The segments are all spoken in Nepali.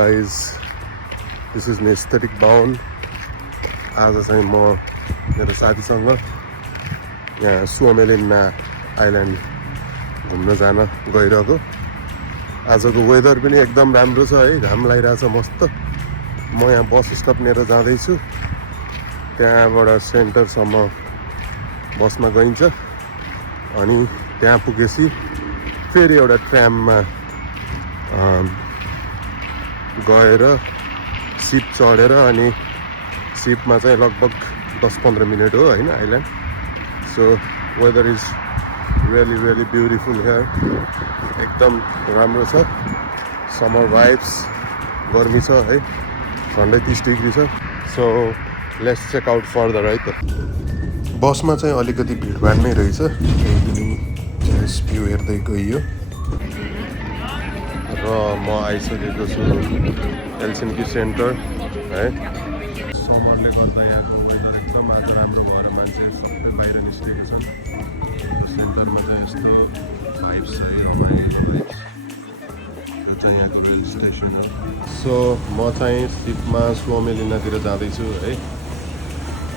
Guys this is aesthetic bound. आज चाहिँ म मेरो साथीसँग यहाँ सुअमेलिना आइल्यान्ड घुम्न जान गइरहेको। आजको वेदर पनि एकदम राम्रो छ है, घाम लागिरहेछ मस्त। म यहाँ बस स्टप लिएर जाँदैछु, त्यहाँबाट सेन्टरसम्म बसमा गइन्छ अनि त्यहाँ पुगेपछि फेरि एउटा ट्राममा गएर सिप चढेर अनि सिपमा चाहिँ लगभग 10-15 मिनट हो होइन island. So whether is really beautiful here, एकदम राम्रो छ। समर भाइब्स, गर्मी छ है, झन्डै 30 डिग्री छ। So let's check out further है त। बसमा चाहिँ अलिकति भिडभाड नै रहेछ, त्यही पनि भ्यू हेर्दै गइयो र म आइसकेको छु हेलसिन्की सेन्टर है। समरले गर्दा यहाँको वेदर एकदम आज राम्रो भएर मान्छे सबै बाहिर निस्केको छन्। सेन्टरमा चाहिँ यस्तो भाइब्स है, रमाइलो भाइब्स। यो चाहिँ यहाँको रेल स्टेसन हो। सो म चाहिँ सिपमा सुअमेलिनातिर जाँदैछु है।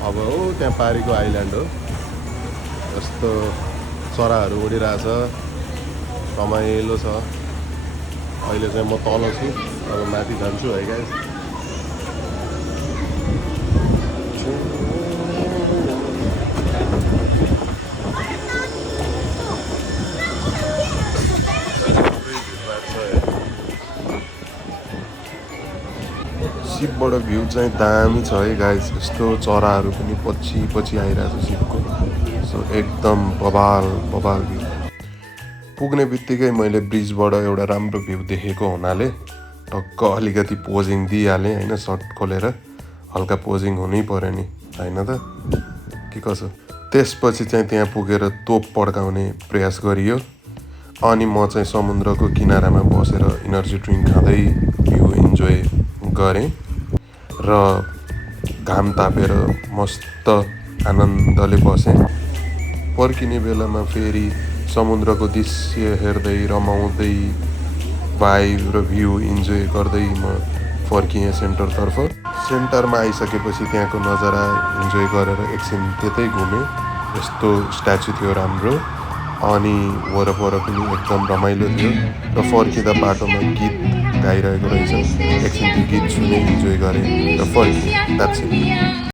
अब हो त्यहाँ पारिको आइल्यान्ड हो, यस्तो चराहरू उडिरहेछ, रमाइलो छ। अहिले चाहिँ म तल छु, अब माथि जान्छु है गाइस। सिपबाट भ्यू चाहिँ दामी छ है गाइस। यस्तो चराहरू पनि पछि आइरहेछ सिपको। सो एकदम बबाल भ्यू। पुग्ने बित्तिकै मैले ब्रिजबाट एउटा राम्रो भ्यू देखेको हुनाले टक्क अलिकति पोजिङ दिइहालेँ होइन, सर्ट खोलेर। हल्का पोजिङ हुनै पर्यो नि होइन त, के कसो। त्यसपछि चाहिँ त्यहाँ पुगेर तोप पड्काउने प्रयास गरियो अनि म चाहिँ समुद्रको किनारामा बसेर इनर्जी ड्रिङ्क खाँदै भ्यू इन्जोय गरेँ र घाम तापेर मस्त आनन्दले बसेँ। पर्किने बेलामा फेरि समुद्रको दृश्य हेर्दै रमाउँदै भाइब र भ्यू इन्जोय गर्दै म फर्किएँ सेन्टरतर्फ। सेन्टरमा आइसकेपछि त्यहाँको नजारा इन्जोय गरेर एकछिन त्यतै घुमेँ। यस्तो स्ट्याचु थियो राम्रो अनि वरपर पनि एकदम रमाइलो थियो र फर्किँदा बाटोमा गीत गाइरहेको रहेछ। एकछिन त्यो गीत सुने, इन्जोय गरेँ र फर्किएँ। That's it.